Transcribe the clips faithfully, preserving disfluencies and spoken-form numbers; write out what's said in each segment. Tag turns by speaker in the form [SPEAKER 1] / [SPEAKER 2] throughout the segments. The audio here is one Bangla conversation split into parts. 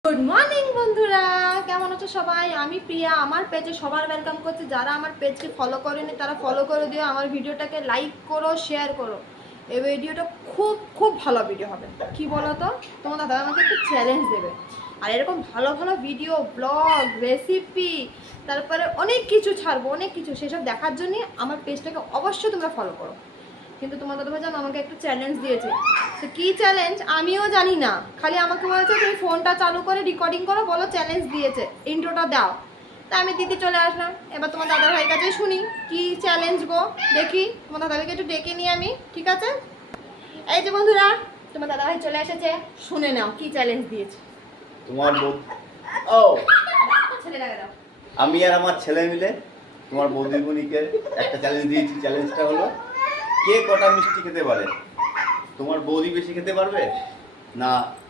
[SPEAKER 1] গুড মর্নিং বন্ধুরা, কেমন আছো সবাই? আমি প্রিয়া, আমার পেজে সবার ওয়েলকাম করছি। যারা আমার পেজকে ফলো করেনি তারা ফলো করে দিও, আমার ভিডিওটাকে লাইক করো, শেয়ার করো। এই ভিডিওটা খুব খুব ভালো ভিডিও হবে। কি বলো তো, তোমার দাদা আমাকে একটু চ্যালেঞ্জ দেবে, আর এরকম ভালো ভালো ভিডিও, ব্লগ, রেসিপি, তারপরে অনেক কিছু ছাড়বো, অনেক কিছু। সেসব দেখার জন্যই আমার পেজটাকে অবশ্যই তোমরা ফলো করো। কিন্তু তোমার দাদা ভাইজান আমাকে একটু চ্যালেঞ্জ দিয়েছে। সে কী চ্যালেঞ্জ আমিও জানি না, খালি আমাকে বলেছে তুমি ফোনটা চালু করে রেকর্ডিং করো, বলো চ্যালেঞ্জ দিয়েছে, ইন্ট্রোটা দাও। তা আমি দিদি চলে আসলাম। এবার তোমার দাদা ভাইয়ের কাছে শুনি কি চ্যালেঞ্জ গো, দেখি। তোমার দাদা ভাইকে একটু ডেকে নিই আমি, ঠিক আছে? এই যে বন্ধুরা, তোমার দাদা ভাই চলে এসেছে, শুনে নাও কি চ্যালেঞ্জ দিয়েছে।
[SPEAKER 2] তোমার ও
[SPEAKER 1] ছেলে ডাকে দাও।
[SPEAKER 2] আমি আর আমার ছেলে মিলে তোমার বৌদিমণিকে একটা চ্যালেঞ্জ দিয়েছি। চ্যালেঞ্জটা হলো, কে কটা মিষ্টি খেতে পারে? তোমার বৌদি বেশি খেতে পারবে না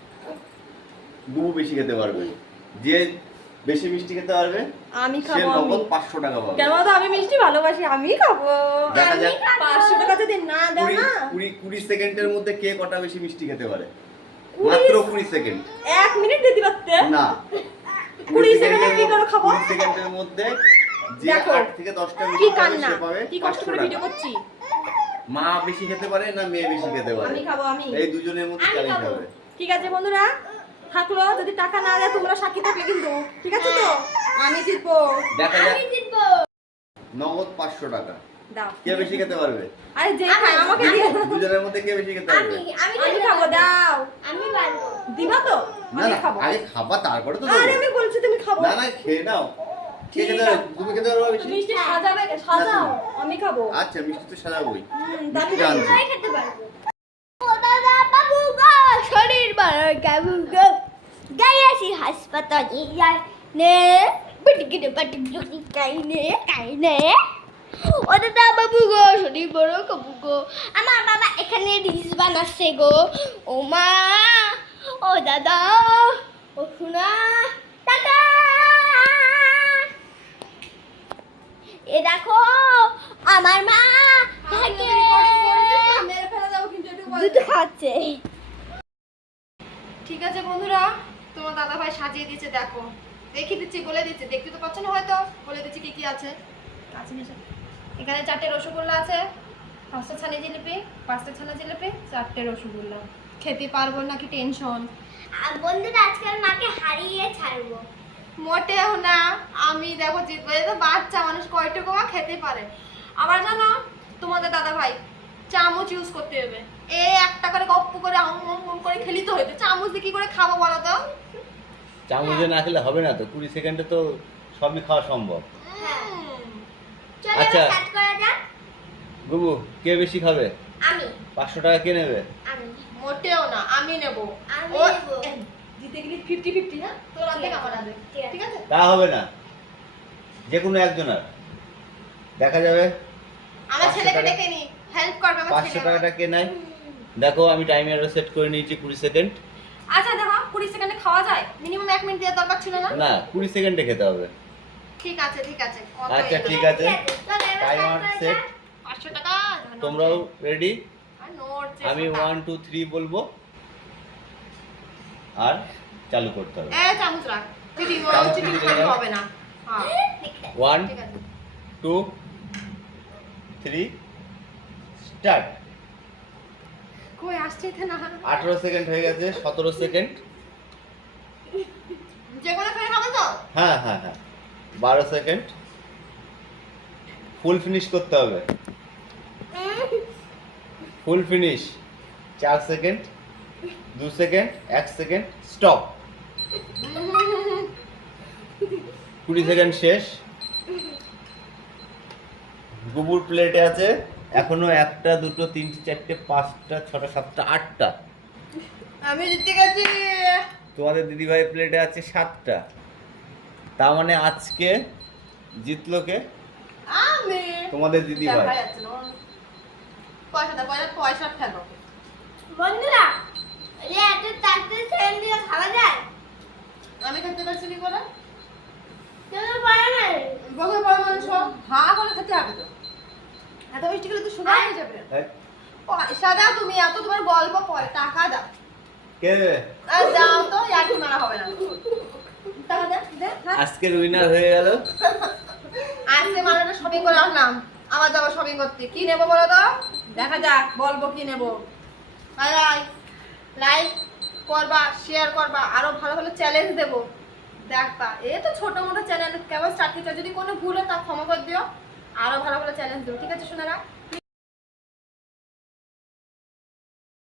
[SPEAKER 2] বুবু বেশি খেতে পারবে? যে বেশি মিষ্টি খেতে পারবে
[SPEAKER 1] আমি
[SPEAKER 2] সে
[SPEAKER 1] খাবো।
[SPEAKER 2] নগদ পাঁচশো টাকা পাবে।
[SPEAKER 1] কেন তো আমি মিষ্টি ভালোবাসি, আমি খাবো।
[SPEAKER 2] দেখা যাক
[SPEAKER 1] পাঁচশো টাকা যদি না দাও
[SPEAKER 2] কুড়ি
[SPEAKER 1] না,
[SPEAKER 2] কুড়ি কুড়ি সেকেন্ডের মধ্যে কে কটা বেশি মিষ্টি খেতে পারে। মাত্র কুড়ি সেকেন্ড,
[SPEAKER 1] এক মিনিট দিতে পারতে
[SPEAKER 2] না
[SPEAKER 1] কুড়ি সেকেন্ডে কি করে খাবো?
[SPEAKER 2] কুড়ি সেকেন্ডের মধ্যে যে
[SPEAKER 1] দেখো,
[SPEAKER 2] আট থেকে দশটা
[SPEAKER 1] কি
[SPEAKER 2] মিষ্টি খাবে
[SPEAKER 1] কান্না,
[SPEAKER 2] সে পাবে
[SPEAKER 1] কি কষ্ট
[SPEAKER 2] পাঁচশো
[SPEAKER 1] করে
[SPEAKER 2] টাকা।
[SPEAKER 1] ভিডিও করছি।
[SPEAKER 2] মা বেশি খেতে পারে না মেয়ে বেশি খেতে পারে?
[SPEAKER 1] আমি খাবো, আমি।
[SPEAKER 2] এই দুজনের মধ্যে চ্যালেঞ্জ হবে।
[SPEAKER 1] ঠিক আছে বন্ধুরা, থাকলো যদি টাকা না দেয় তোমরা সাক্ষী থাকলে কিন্তু, ঠিক আছে তো? আমি জিতবো,
[SPEAKER 2] দেখা যাক।
[SPEAKER 1] আমি জিতবো।
[SPEAKER 2] নগদ পাঁচশো টাকা।
[SPEAKER 1] দাও।
[SPEAKER 2] কে বেশি খেতে পারবে?
[SPEAKER 1] আরে যে খায় আমাকে দিয়ে দাও।
[SPEAKER 2] দুজনের মধ্যে কে বেশি খেতে পারবে?
[SPEAKER 1] আমি আমি খাবো, দাও। আমি পারবো। দিবা তো?
[SPEAKER 2] না
[SPEAKER 1] আমি
[SPEAKER 2] না,
[SPEAKER 1] খাবো।
[SPEAKER 2] আগে খাবা তারপরে তো
[SPEAKER 1] আরে
[SPEAKER 2] দেবো।
[SPEAKER 1] আমি বলছি তুমি খাবো।
[SPEAKER 2] না না, খেয়ে নাও। কে
[SPEAKER 1] ঠিক
[SPEAKER 2] খেতে
[SPEAKER 1] আছে।
[SPEAKER 2] পারবে? তুমি খেতে পারবে বেশি?
[SPEAKER 1] মিষ্টি সাজাবে, সাজাও, আমি খাবো।
[SPEAKER 2] আচ্ছা, মিষ্টি তো সাজাবোই।
[SPEAKER 1] হুম,
[SPEAKER 2] মিষ্টি
[SPEAKER 1] দামি
[SPEAKER 2] আনছি।
[SPEAKER 1] খেতে পারবো। ও দাদা বাবু গো, শরীর বড় কেমন গো, গাইয়াছি হাসপাতালে যাই নে, বটিকিনে বটিকি কাইনে কাইনে। ও দাদা বাবু গো, শরীর বড় কাবু গো, আমার বাবা এখানে রিলস বানাচ্ছে গো। ও মা, ও দাদা, ও সোনা, টাটা। এ দেখো আমার মা থাকে দুধ খাচ্ছে। ঠিক আছে বন্ধুরা, তোমার দাদা ভাই সাজিয়ে দিয়েছে, দেখো দেখিয়ে দিচ্ছি, বলে দিচ্ছি, দেখতে তো পাচ্ছ না হয়তো, বলে দিচ্ছি কি কি আছে। আছে না সব? এখানে চারটে রসগোল্লা আছে, পাঁচটা ছানা জিলিপি, পাঁচটা ছানা জিলিপি, চারটে রসগোল্লা। খেতে পারবো নাকি টেনশন।
[SPEAKER 3] বন্ধুরা, আজকে আমি মাকে হারিয়ে ছাড়বো।
[SPEAKER 1] মোটেও না, আমি দেখো জিতবো। এই তো বাচ্চা মানুষ কয়টুকু মা খেতে পারে। আবার জানো তোমাদের দাদা ভাই চামচ ইউজ করতে হবে, এই একটা করে গপ্প করে আম আম করে খেলি তো হইতো, চামচ দিয়ে কি করে খাবো বলো তো?
[SPEAKER 2] চামচে না খেলে হবে না তো, কুড়ি সেকেন্ডে তো সবই খাওয়া সম্ভব।
[SPEAKER 1] হুম।
[SPEAKER 3] চলো
[SPEAKER 2] আচ্ছা।
[SPEAKER 3] এবার স্টার্ট করা যাক।
[SPEAKER 2] বুবু, কে বেশি খাবে?
[SPEAKER 3] আমি
[SPEAKER 2] পাঁচশো টাকা কে নেবে?
[SPEAKER 3] আমি
[SPEAKER 1] মোটেও না, আমি নেব।
[SPEAKER 3] আমি
[SPEAKER 1] ও
[SPEAKER 3] নেব।
[SPEAKER 1] এ, জিতে গেলি ফিফটি ফিফটি না, তোর অর্ধেক আমার অর্ধেক,
[SPEAKER 3] ঠিক আছে।
[SPEAKER 1] ঠিক আছে?
[SPEAKER 2] তা হবে না, যে কোনো একজনের দেখা যাবে।
[SPEAKER 1] আমার
[SPEAKER 2] পাঁচশো
[SPEAKER 1] ছেলেকে
[SPEAKER 2] টাকা-
[SPEAKER 1] ডেকে নি, হেল্প করবে আমার
[SPEAKER 2] পাঁচশো
[SPEAKER 1] ছেলে।
[SPEAKER 2] টাকাটা কে নেয়? দেখো, আমি টাইমার সেট করে নিয়েছি কুড়ি সেকেন্ড।
[SPEAKER 1] আচ্ছা দেখো, কুড়ি সেকেন্ডে খাওয়া যায়? মিনিমাম এক মিনিট দেওয়ার দরকার ছিল না?
[SPEAKER 2] না, কুড়ি সেকেন্ডে খেতে হবে।
[SPEAKER 1] ঠিক আছে ঠিক আছে, কত
[SPEAKER 2] আচ্ছা
[SPEAKER 1] এটা?
[SPEAKER 2] ঠিক আছে,
[SPEAKER 3] চলো এবার
[SPEAKER 2] টাইমার
[SPEAKER 3] start করা
[SPEAKER 2] সেট।
[SPEAKER 3] যাক।
[SPEAKER 1] পাঁচশো টাকা।
[SPEAKER 2] তোমরাও রেডি?
[SPEAKER 1] আর নোট যে
[SPEAKER 2] আমি
[SPEAKER 1] টাকা।
[SPEAKER 2] ওয়ান টু থ্রি বলবো আর চালু করতে হবে।
[SPEAKER 1] এ চামচ রাখ, চিঠি
[SPEAKER 2] চামচ
[SPEAKER 1] চিঠি
[SPEAKER 2] চিঠি
[SPEAKER 1] খালি
[SPEAKER 2] দাও।
[SPEAKER 1] হবে না। হ্যাঁ
[SPEAKER 2] ওয়ান
[SPEAKER 1] ঠিক আছে।
[SPEAKER 2] Two three start.
[SPEAKER 1] কই আসছে তো না,
[SPEAKER 2] আঠারো সেকেন্ড হয়ে গেছে, সতেরো সেকেন্ড।
[SPEAKER 1] যে কোনো খেয়ে খাবে তো?
[SPEAKER 2] হ্যাঁ হ্যাঁ হ্যাঁ, বারো সেকেন্ড। ফুল ফিনিশ করতে হবে, ফুল ফিনিশ। চার সেকেন্ড, দু সেকেন্ড, এক সেকেন্ড, স্টপ। কুড়ি সেকেন্ড শেষ। গুবুর প্লেটে আছে এখনো একটা, দুটো, তিনটে, চারটে, পাঁচটা, ছটা, সাতটা, আটটা।
[SPEAKER 1] আমি জিতে গেছি।
[SPEAKER 2] তোমাদের দিদিভাই প্লেটে আছে সাতটা। তার মানে আজকে জিতলো কে?
[SPEAKER 1] আমি
[SPEAKER 2] তোমাদের দিদিভাই।
[SPEAKER 1] দেখা যাচ্ছে না। পয়সা দাও, পয়সা পয়সা ফেলো।
[SPEAKER 3] বন্ধুরা, এই যে এত চারটে সেল দিয়ে খাওয়া যায়?
[SPEAKER 1] আমি খেতে পারছি কি করে?
[SPEAKER 3] চলো পারে না।
[SPEAKER 1] বসে বড় মানুষ হা করে খেতে হবে তো, এত মিষ্টি খেলে তো সুগার হয়ে যাবে।
[SPEAKER 2] হ্যাঁ?
[SPEAKER 1] পয়সা দাও তুমি, এত তোমার গল্প পরে, টাকা দাও।
[SPEAKER 2] কে দেবে?
[SPEAKER 1] আর যাও তো আর কি মারা হবে না টাকা দে দে হ্যাঁ।
[SPEAKER 2] আজকের উইনার হয়ে গেল
[SPEAKER 1] আজকে মারাটা শপিং করে আসলাম আবার যাবো শপিং করতে কি নেবো বলো তো দেখা যাক বলবো কি নেবো বাই বাই লাইক করবা শেয়ার করবা আরো ভালো ভালো চ্যালেঞ্জ দেবো দেখবা এই তো ছোট মোটো চ্যানেল কেবল স্টার্ট করতে যদি কোনো ভুল হয় তা ক্ষমা করে দিও আরো ভালো ভালো চ্যালেঞ্জ দেবো ঠিক আছে শোনারা